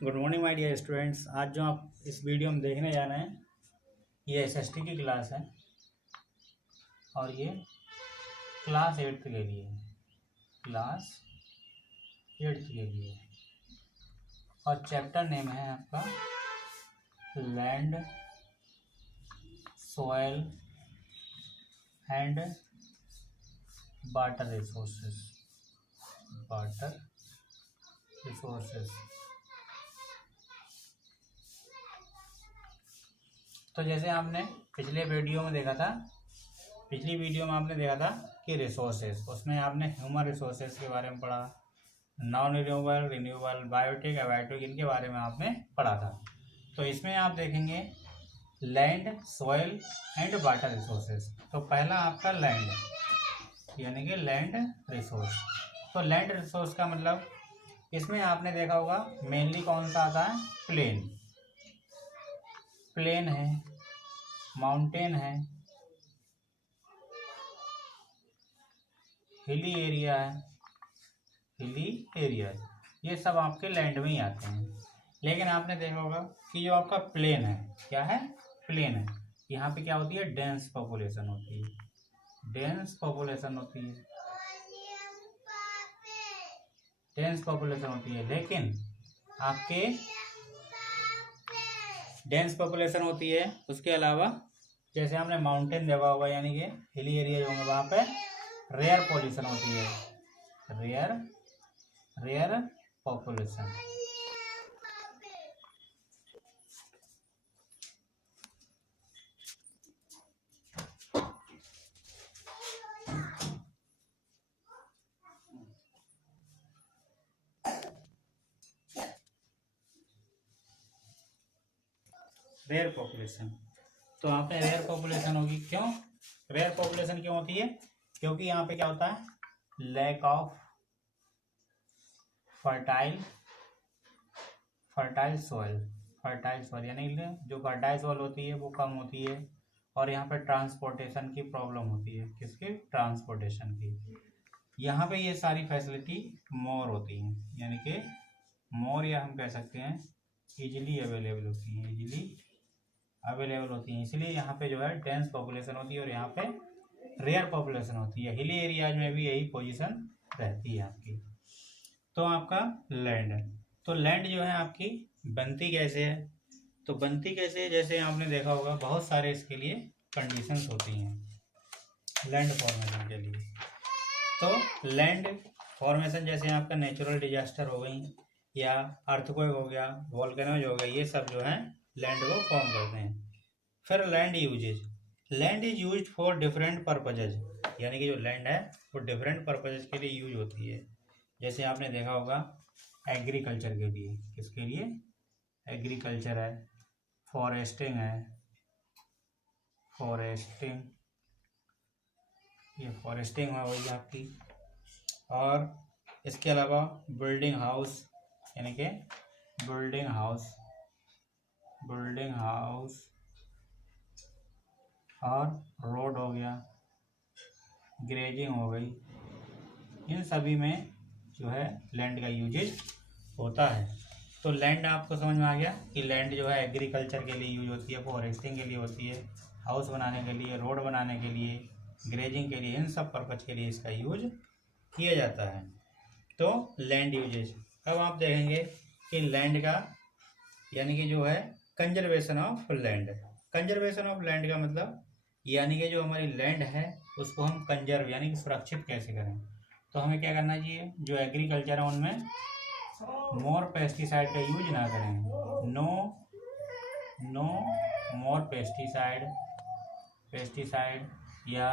Good morning my dear students. आज जो आप इस वीडियो में देखने जा रहे हैं ये एसएसटी की क्लास है और ये क्लास 8th के लिए है। क्लास 8th के लिए और चैप्टर नेम है आपका land, soil and water resources. Water resources. तो जैसे आपने पिछली वीडियो में देखा था कि रिसोर्सेज, उसमें आपने ह्यूमन रिसोर्सेज के बारे में पढ़ा, non renewable, renewable, biotic, abiotic, इनके बारे में आपने पढ़ा था। तो इसमें आप देखेंगे land, soil and water resources. तो पहला आपका लैंड यानी कि लैंड रिसोर्स। तो लैंड रिसोर्स का मतलब इसमें आपने देखा होगा मेनली कौन सा आता है, प्लेन है, माउंटेन है, हिली एरिया, ये सब आपके लैंड में ही आते हैं। लेकिन आपने देखा होगा कि जो आपका प्लेन है, क्या है, प्लेन है, यहाँ पे क्या होती है, डेंस पॉपुलेशन होती है, डेंस पॉपुलेशन होती है। लेकिन आपके डेंस पॉपुलेशन होती है, उसके अलावा जैसे आपने माउंटेन देखा होगा यानी कि हिली एरिया जो होंगे वहाँ पे रेयर पॉल्यूशन होती है, रेयर पॉपुलेशन। रेयर पॉपुलेशन, तो यहाँ पे रेयर पॉपुलेशन होगी। क्यों रेयर पॉपुलेशन क्यों होती है? क्योंकि यहाँ पे क्या होता है, लैक ऑफ फर्टाइल सॉइल यानी जो फर्टाइल सॉइल होती है वो कम होती है, और यहाँ पे ट्रांसपोर्टेशन की प्रॉब्लम होती है। किसकी? ट्रांसपोर्टेशन की। यहाँ पे ये सारी फैसिलिटी मोर होती हैं, यानी कि मोर, या हम कह सकते हैं इजीली अवेलेबल होती हैं, इसलिए यहाँ पे जो है डेंस पॉपुलेशन होती है और यहाँ पे रेयर पॉपुलेशन होती है। हिली एरियाज में भी यही पोजीशन रहती है आपकी। तो आपका लैंड, तो लैंड जो है आपकी बनती कैसे है? तो बनती कैसे है, जैसे आपने देखा होगा बहुत सारे इसके लिए कंडीशंस होती हैं लैंड फॉर्मेशन के लिए। तो लैंड फॉर्मेशन जैसे आपका नेचुरल डिजास्टर हो गई, या अर्थक्वेक हो गया, वोल्केनोज हो गया, ये सब जो है लैंड को फॉर्म करते हैं। फिर land is used for different purposes, यानी कि जो लैंड है वो डिफरेंट पर्पजेज के लिए यूज होती है। जैसे आपने देखा होगा एग्रीकल्चर के लिए, किसके लिए? एग्रीकल्चर है, फॉरेस्टिंग है, ये फॉरेस्टिंग हो गई आपकी। और इसके अलावा बिल्डिंग हाउस, यानी कि बिल्डिंग हाउस और रोड हो गया, ग्रेजिंग हो गई, इन सभी में जो है लैंड का यूजेज होता है। तो लैंड आपको समझ में आ गया कि लैंड जो है एग्रीकल्चर के लिए यूज होती है, फॉरेस्टिंग के लिए होती है, हाउस बनाने के लिए, रोड बनाने के लिए, ग्रेजिंग के लिए, इन सब पर्पज के लिए इसका यूज किया जाता है। तो लैंड यूजेज। अब आप देखेंगे कि लैंड का यानी कि जो है कंजर्वेशन ऑफ लैंड का मतलब यानी कि जो हमारी लैंड है उसको हम कंजर्व यानी कि सुरक्षित कैसे करें। तो हमें क्या करना चाहिए, जो एग्रीकल्चर है उनमें मोर पेस्टिसाइड का यूज ना करें। नो मोर पेस्टिसाइड या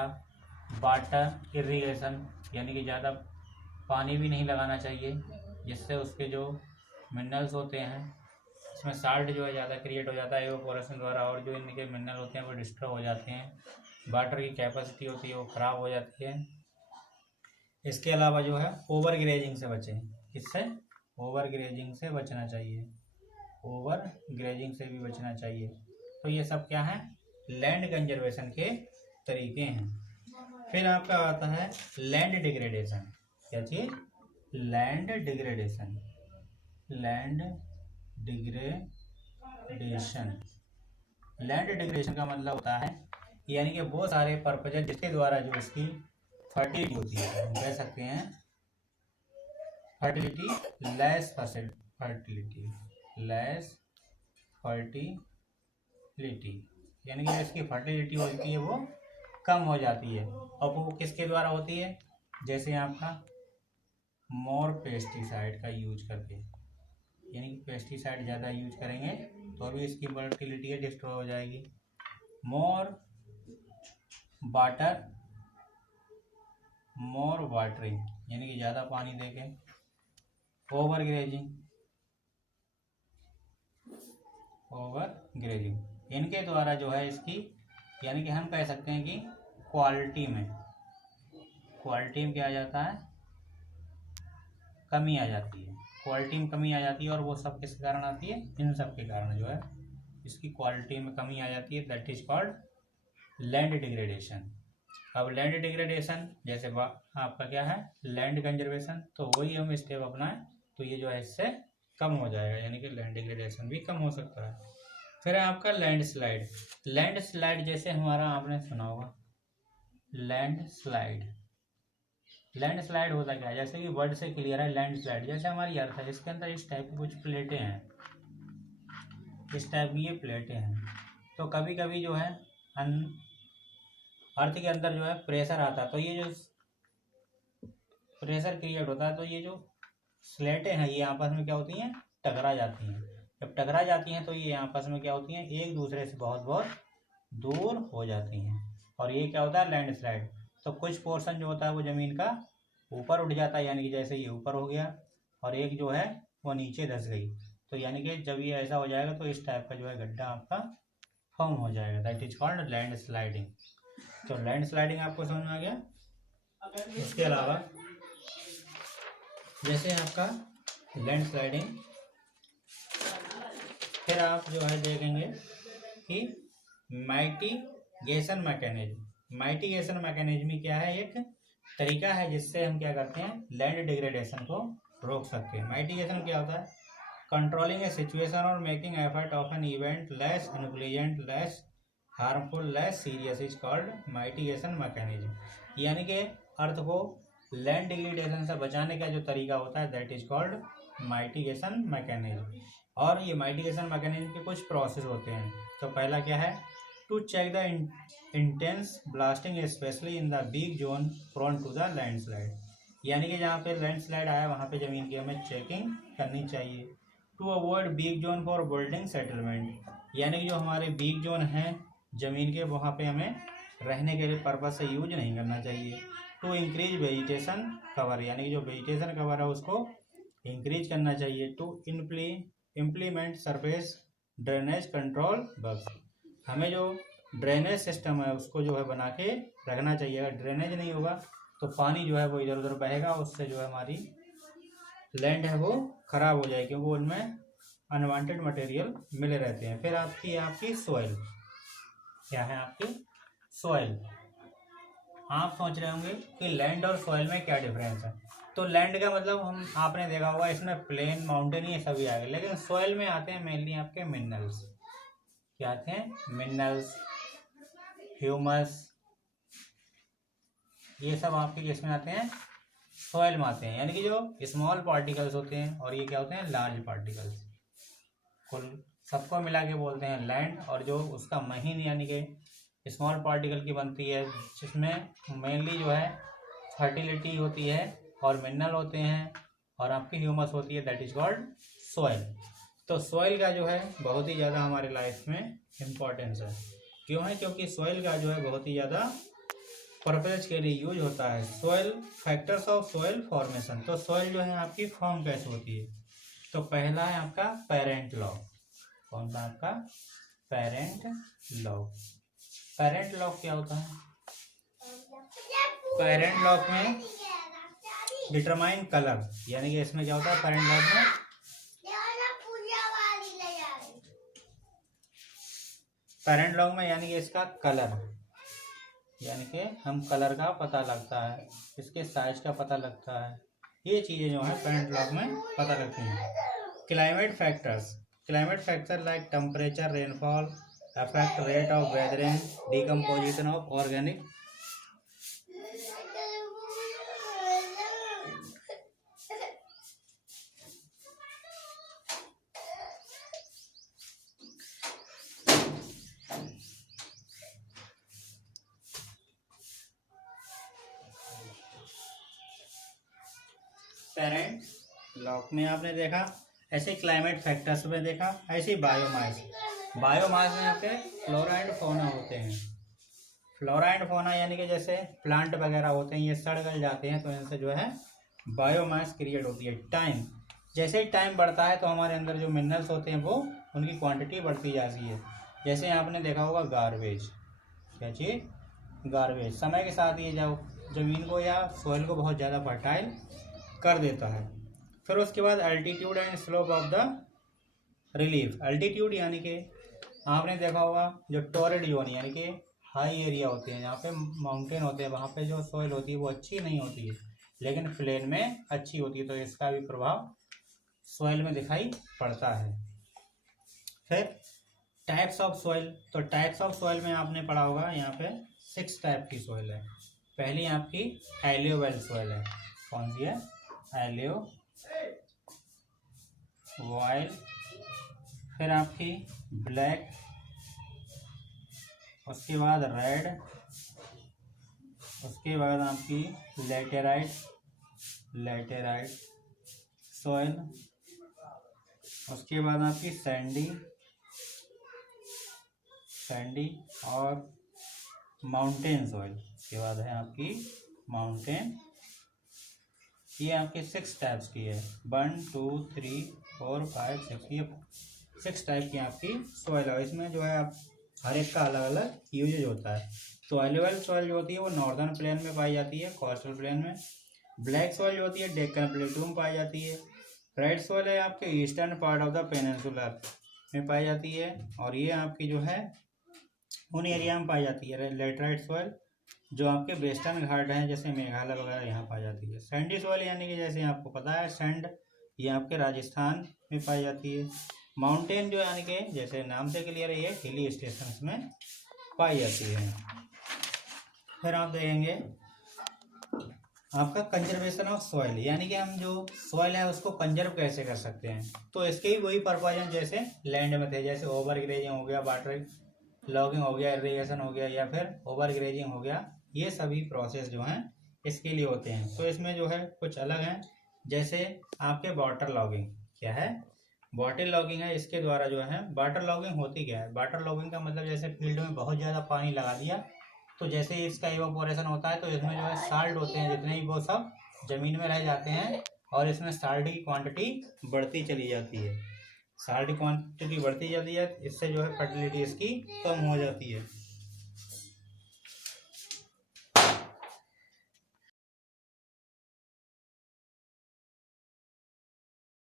वाटर इरिगेशन, यानी कि ज़्यादा पानी भी नहीं लगाना चाहिए, जिससे उसके जो मिनरल्स होते हैं इसमें साल्ट जो है ज़्यादा क्रिएट हो जाता है एवापोरेशन द्वारा, और जो इनके मिनरल होते हैं वो डिस्ट्रॉय हो जाते हैं, वाटर की कैपेसिटी होती है वो ख़राब हो जाती है। इसके अलावा जो है ओवर ग्रेजिंग से बचें। किससे? ओवर ग्रेजिंग से बचना चाहिए, ओवर ग्रेजिंग से भी बचना चाहिए। तो ये सब क्या है, लैंड कंजर्वेशन के तरीके हैं। फिर आपका आता है लैंड डिग्रेडेशन। क्या चीज? Land degradation. लैंड डिग्रेडेशन का मतलब होता है यानी कि वो सारे पर्पज जिसके द्वारा जो इसकी फर्टिलिटी होती है, हम कह सकते हैं फर्टिलिटी लेस फर्टिलिटी यानी कि इसकी फर्टिलिटी होती है वो कम हो जाती है। और वो किसके द्वारा होती है, जैसे आपका मोर पेस्टिसाइड का यूज करके, यानी कि पेस्टिसाइड ज़्यादा यूज करेंगे तो भी इसकी फर्टिलिटी डिस्ट्रॉय हो जाएगी। मोर वाटरिंग यानी कि ज़्यादा पानी देके। ओवर ग्रेजिंग इनके द्वारा जो है इसकी, यानी कि हम कह सकते हैं कि क्वालिटी में क्या आ जाता है, कमी आ जाती है। क्वालिटी में कमी आ जाती है और वो सब किस कारण आती है, इन सब के कारण जो है इसकी क्वालिटी में कमी आ जाती है। That is called land degradation. अब लैंड डिग्रेडेशन जैसे आपका क्या है, लैंड कंजर्वेशन, तो वही हम स्टेप अपनाएं तो ये जो है इससे कम हो जाएगा, यानी कि लैंड डिग्रेडेशन भी कम हो सकता है। फिर है आपका लैंडस्लाइड। लैंडस्लाइड जैसे हमारा आपने सुना होगा लैंडस्लाइड होता क्या है, जैसे कि वर्ड से क्लियर है। लैंडस्लाइड जैसे हमारी अर्थ है, इसके अंदर इस टाइप की कुछ प्लेटें हैं, इस टाइप की ये प्लेटें हैं। तो कभी कभी जो है अर्थ के अंदर जो है प्रेशर आता है, तो ये जो प्रेशर क्रिएट होता है तो ये जो स्लेटें हैं ये आपस में क्या होती हैं, टकरा जाती हैं। जब टकरा जाती हैं तो ये आपस में क्या होती हैं, एक दूसरे से बहुत बहुत दूर हो जाती हैं, और ये क्या होता है, लैंडस्लाइड। तो कुछ पोर्शन जो होता है वो ज़मीन का ऊपर उठ जाता है, यानी कि जैसे ये ऊपर हो गया, और एक जो है वो नीचे धंस गई। तो यानी कि जब ये ऐसा हो जाएगा तो इस टाइप का जो है गड्ढा आपका फॉर्म हो जाएगा। That is called land sliding. तो लैंड स्लाइडिंग आपको समझ में आ गया। इसके अलावा जैसे आपका लैंड स्लाइडिंग, फिर आप जो है देखेंगे कि माइटिगेशन मैकेनिज्म क्या है, एक तरीका है जिससे हम क्या करते हैं, लैंड डिग्रेडेशन को रोक सकते हैं। माइटिगेशन क्या होता है, कंट्रोलिंग ए सिचुएशन और making effort of an event less unpleasant, less harmful, less serious is called mitigation mechanism. यानी कि अर्थ को लैंड डिग्रेडेशन से बचाने का जो तरीका होता है that is called mitigation mechanism. और ये माइटिगेशन मैकेनिज्म के कुछ प्रोसेस होते हैं। तो पहला क्या है, to check the intense blasting specially in the big zone prone to the landslide, यानी कि जहाँ पे लैंडस्लाइड आया वहाँ पे ज़मीन की हमें चेकिंग करनी चाहिए। To avoid big zone for building settlement, यानी कि जो हमारे बिग जोन हैं ज़मीन के, वहाँ पे हमें रहने के लिए पर्पज से यूज नहीं करना चाहिए। टू इंक्रीज वेजिटेशन कवर, यानी कि जो वेजिटेशन कवर है उसको इंक्रीज करना चाहिए। To implement surface drainage control bugs, हमें जो ड्रेनेज सिस्टम है उसको जो है बना के रखना चाहिए। अगर ड्रेनेज नहीं होगा तो पानी जो है वो इधर उधर बहेगा, उससे जो है हमारी लैंड है वो खराब हो जाएगी, क्योंकि उनमें अनवांटेड मटेरियल मिले रहते हैं। फिर आपकी सॉइल क्या है, आपकी सॉइल। आप सोच रहे होंगे कि लैंड और सॉइल में क्या डिफरेंस है। तो लैंड का मतलब आपने देखा होगा इसमें प्लेन, माउंटेन ये सभी आ गए, लेकिन सॉइल में आते हैं मेनली आपके मिनरल्स। क्या आते हैं, मिनरल्स, ह्यूमस, ये सब आपके किसमें आते हैं, सॉइल में आते हैं। यानी कि जो स्मॉल पार्टिकल्स होते हैं और ये क्या होते हैं, लार्ज पार्टिकल्स। कुल सबको मिला के बोलते हैं लैंड, और जो उसका महीन यानी कि स्मॉल पार्टिकल की बनती है, जिसमें मेनली जो है फर्टिलिटी होती है और मिनरल होते हैं और आपकी ह्यूमस होती है, दैट इज कॉल्ड सॉइल। तो सॉइल का जो है बहुत ही ज़्यादा हमारे लाइफ में इम्पोर्टेंस है। क्यों है, क्योंकि सॉइल का जो है बहुत ही ज़्यादा पर्पज के लिए यूज होता है। Soil, factors of soil formation. तो सॉइल जो है आपकी फॉर्म कैसे होती है, तो पहला है आपका पेरेंट लॉ। कौन सा आपका, पेरेंट लॉ। पेरेंट लॉ क्या होता है, पेरेंट लॉ में डिटरमाइन कलर, यानी कि इसमें क्या होता है पेरेंट लॉ में, पेरेंट लॉ में यानी कि इसका कलर, यानी कि हम कलर का पता लगता है, इसके साइज का पता लगता है, ये चीज़ें जो है पेरेंट लॉ में पता लगती हैं। Climate factors, climate factor like temperature, rainfall affect rate of weathering, decomposition of organic parent block में आपने देखा, ऐसे क्लाइमेट फैक्टर्स में देखा, ऐसे बायोमास। बायोमास में आपके फ्लोरा एंड फौना होते हैं। फ्लोरा एंड फौना यानी कि जैसे प्लांट वगैरह होते हैं, ये सड़ गल जाते हैं तो इनसे जो है बायोमास क्रिएट होती है। टाइम, जैसे ही टाइम बढ़ता है तो हमारे अंदर जो मिनरल्स होते हैं वो उनकी क्वांटिटी बढ़ती जाती है। जैसे आपने देखा होगा गार्बेज, क्या चीज़, गार्बेज समय के साथ ये जमीन को या सॉइल को बहुत ज़्यादा फर्टाइल कर देता है। फिर उसके बाद altitude and slope of the relief. Altitude यानी कि आपने देखा होगा जो टॉरिड जोन यानी कि हाई एरिया होते हैं, जहाँ पे माउंटेन होते हैं, वहाँ पे जो सॉइल होती है वो अच्छी नहीं होती है, लेकिन प्लेन में अच्छी होती है, तो इसका भी प्रभाव सॉइल में दिखाई पड़ता है। फिर टाइप्स ऑफ सॉइल, तो टाइप्स ऑफ सॉइल में आपने पढ़ा होगा यहाँ पे 6 टाइप की सॉइल है। पहली आपकी एलियोवेल सॉइल है। कौन सी है? एलियोवाइल। फिर आपकी ब्लैक, उसके बाद रेड, उसके बाद आपकी लैटेराइट सॉइल, उसके बाद आपकी सैंडी और माउंटेन सॉइल। उसके बाद है आपकी माउंटेन। ये आपके 6 टाइप्स की है, 1 2 3 4 5 6, ये 6 टाइप की आपकी सॉइल है। इसमें जो है आप हर एक का अलग अलग यूजेज होता है। तो एलियोवेल सॉइल जो होती है वो नॉर्दर्न प्लेन में पाई जाती है, कोस्टल प्लेन में। ब्लैक सॉइल जो होती है डेक्कन प्लेटू में पाई जाती है। रेड सॉइल है आपके eastern part of the peninsular में पाई जाती है, और ये आपकी जो है उन एरिया में पाई जाती है। लैटेराइट सॉइल जो आपके वेस्टर्न घाट हैं जैसे मेघालय वगैरह, यहाँ पाई जाती है। सैंडी सॉइल यानी कि जैसे आपको पता है सैंड, ये आपके राजस्थान में पाई जाती है। माउंटेन जो यानी कि जैसे नाम से क्लियर है, ये हिली स्टेशंस में पाई जाती है। फिर आप देखेंगे आपका कंजर्वेशन ऑफ सॉइल, यानी कि हम जो सॉइल है उसको कंजर्व कैसे कर सकते हैं। तो इसके भी वही पर्पज हैं जैसे लैंड में थे, जैसे ओवर ग्रेजिंग हो गया, वाटर लॉगिंग हो गया, इरिगेशन हो गया, या फिर ओवर ग्रेजिंग हो गया। ये सभी प्रोसेस जो हैं इसके लिए होते हैं। तो इसमें जो है कुछ अलग हैं, जैसे आपके वाटर लॉगिंग। क्या है? वाटर लॉगिंग है। इसके द्वारा जो है वाटर लॉगिंग होती क्या है? वाटर लॉगिंग का मतलब जैसे फील्ड में बहुत ज़्यादा पानी लगा दिया, तो जैसे ही इसका इवापोरेशन होता है तो इसमें जो है साल्ट होते हैं जितने भी, वो सब ज़मीन में रह जाते हैं, और इसमें साल्ट की क्वांटिटी बढ़ती चली जाती है। साल्ट की क्वांटिटी बढ़ती जाती है, इससे जो है फर्टिलिटी इसकी कम हो जाती है।